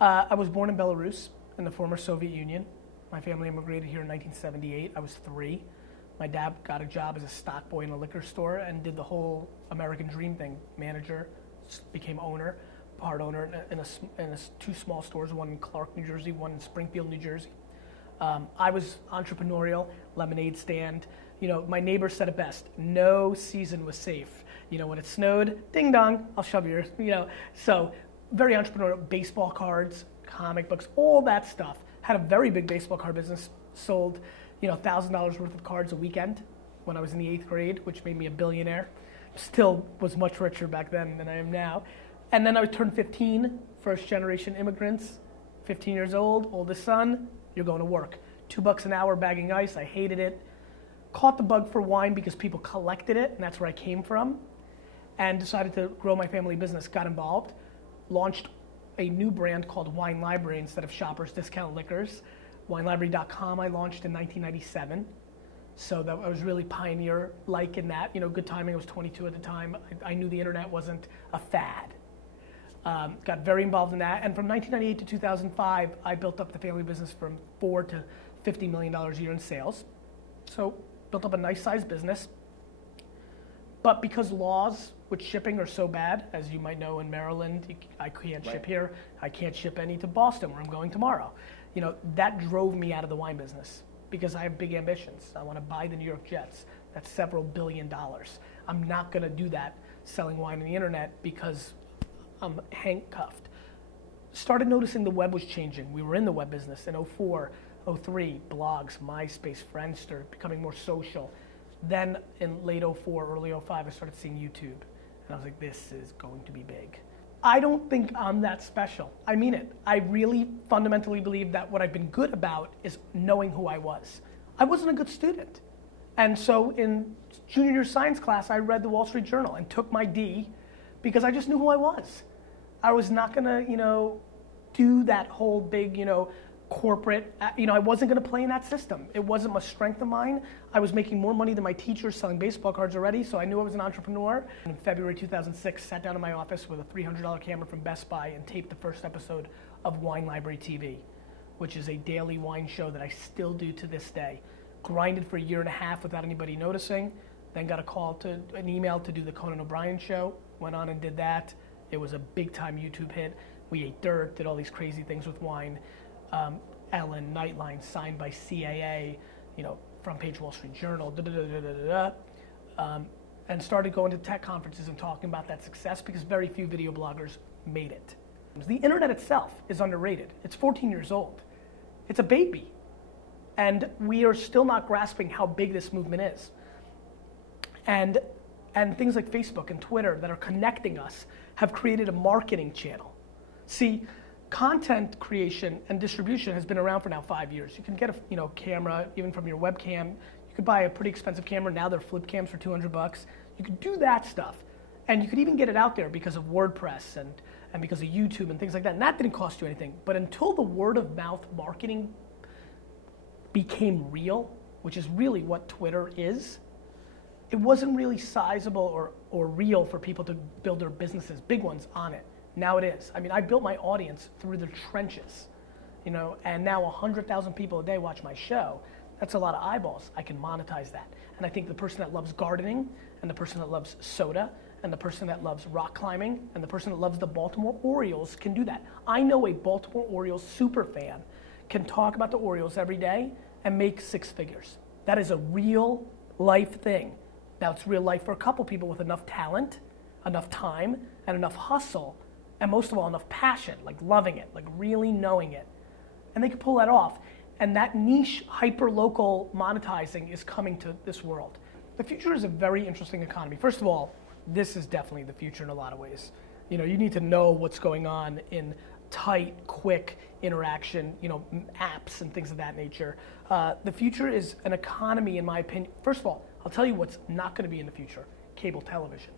I was born in Belarus, in the former Soviet Union. My family immigrated here in 1978. I was 3. My dad got a job as a stock boy in a liquor store and did the whole American dream thing. Manager, became owner, part owner in 2 small stores, one in Clark, New Jersey, one in Springfield, New Jersey. I was entrepreneurial, lemonade stand. You know, my neighbor said it best, no season was safe. You know, when it snowed, ding dong, I'll shove yours, you know. So very entrepreneurial, baseball cards, comic books, all that stuff. Had a very big baseball card business, sold, you know, $1,000 worth of cards a weekend when I was in the 8th grade, which made me a billionaire. Still was much richer back then than I am now. And then I turned 15, first generation immigrants, 15 years old, oldest son, you're going to work. $2 an hour bagging ice, I hated it. Caught the bug for wine because people collected it, and that's where I came from. And decided to grow my family business, got involved, launched a new brand called Wine Library instead of Shoppers Discount Liquors. WineLibrary.com I launched in 1997. So that I was really pioneer-like in that. You know, good timing, I was 22 at the time. I knew the internet wasn't a fad. Got very involved in that. And from 1998 to 2005, I built up the family business from $4 to $50 million a year in sales. So built up a nice sized business. But because laws with shipping are so bad, as you might know in Maryland, I can't ship here. I can't ship any to Boston where I'm going tomorrow. You know, that drove me out of the wine business because I have big ambitions. I want to buy the New York Jets. That's several $1 billion. I'm not going to do that selling wine on the internet because I'm handcuffed. Started noticing the web was changing. We were in the web business in 04, 03, blogs, MySpace, Friendster, becoming more social. Then in late 04, early 05, I started seeing YouTube. And I was like, this is going to be big. I don't think I'm that special. I mean it. I really fundamentally believe that what I've been good about is knowing who I was. I wasn't a good student. And so in junior year science class, I read the Wall Street Journal and took my D because I just knew who I was. I was not gonna, you know, do that whole big, you know, corporate, you know, I wasn't gonna play in that system. It wasn't a strength of mine. I was making more money than my teachers selling baseball cards already, so I knew I was an entrepreneur. In February 2006, sat down in my office with a $300 camera from Best Buy and taped the first episode of Wine Library TV, which is a daily wine show that I still do to this day. Grinded for 1.5 years without anybody noticing, then got an email to do the Conan O'Brien show, went on and did that. It was a big time YouTube hit. We ate dirt, did all these crazy things with wine. Ellen, Nightline, signed by CAA, you know, front page Wall Street Journal, and started going to tech conferences and talking about that success because very few video bloggers made it. The internet itself is underrated. It's 14 years old. It's a baby. And we are still not grasping how big this movement is. And things like Facebook and Twitter that are connecting us have created a marketing channel. See, content creation and distribution has been around for now 5 years. You can get a camera even from your webcam. You could buy a pretty expensive camera. Now they're flip cams for $200. You could do that stuff. And you could even get it out there because of WordPress and because of YouTube and things like that. And that didn't cost you anything. But until the word of mouth marketing became real, which is really what Twitter is, it wasn't really sizable or real for people to build their businesses, big ones, on it. Now it is. I mean, I built my audience through the trenches, you know, and now 100,000 people a day watch my show. That's a lot of eyeballs. I can monetize that. And I think the person that loves gardening and the person that loves soda and the person that loves rock climbing and the person that loves the Baltimore Orioles can do that. I know a Baltimore Orioles super fan can talk about the Orioles every day and make 6 figures. That is a real life thing. Now it's real life for a couple people with enough talent, enough time, and enough hustle, and most of all, enough passion, like loving it, like really knowing it. And they can pull that off. And that niche, hyper-local monetizing is coming to this world. The future is a very interesting economy. First of all, this is definitely the future in a lot of ways. You know, you need to know what's going on in tight, quick interaction, you know, apps and things of that nature. The future is an economy, in my opinion. First of all, I'll tell you what's not going to be in the future: cable television.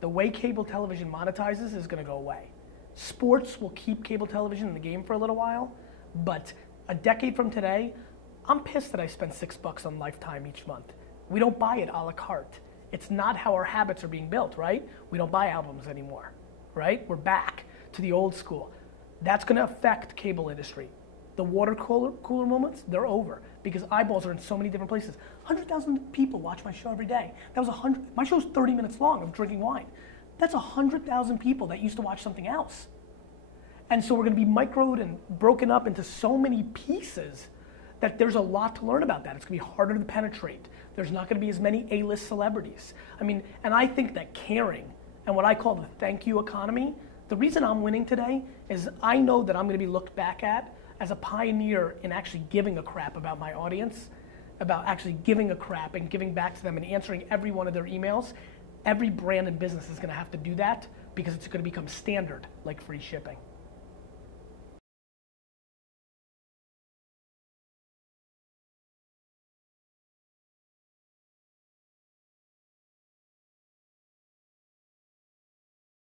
The way cable television monetizes is going to go away. Sports will keep cable television in the game for a little while, but a decade from today, I'm pissed that I spend $6 on Lifetime each month. We don't buy it a la carte. It's not how our habits are being built, right? We don't buy albums anymore, right? We're back to the old school. That's going to affect cable industry. The water cooler moments, they're over because eyeballs are in so many different places. 100,000 people watch my show every day. That was 100. My show's 30 minutes long of drinking wine. That's 100,000 people that used to watch something else. And so we're going to be microed and broken up into so many pieces that there's a lot to learn about that. It's going to be harder to penetrate. There's not going to be as many A-list celebrities. I mean, and I think that caring and what I call the thank you economy, the reason I'm winning today is I know that I'm going to be looked back at as a pioneer in actually giving a crap about my audience, about actually giving a crap and giving back to them and answering every one of their emails. Every brand and business is going to have to do that because it's going to become standard like free shipping.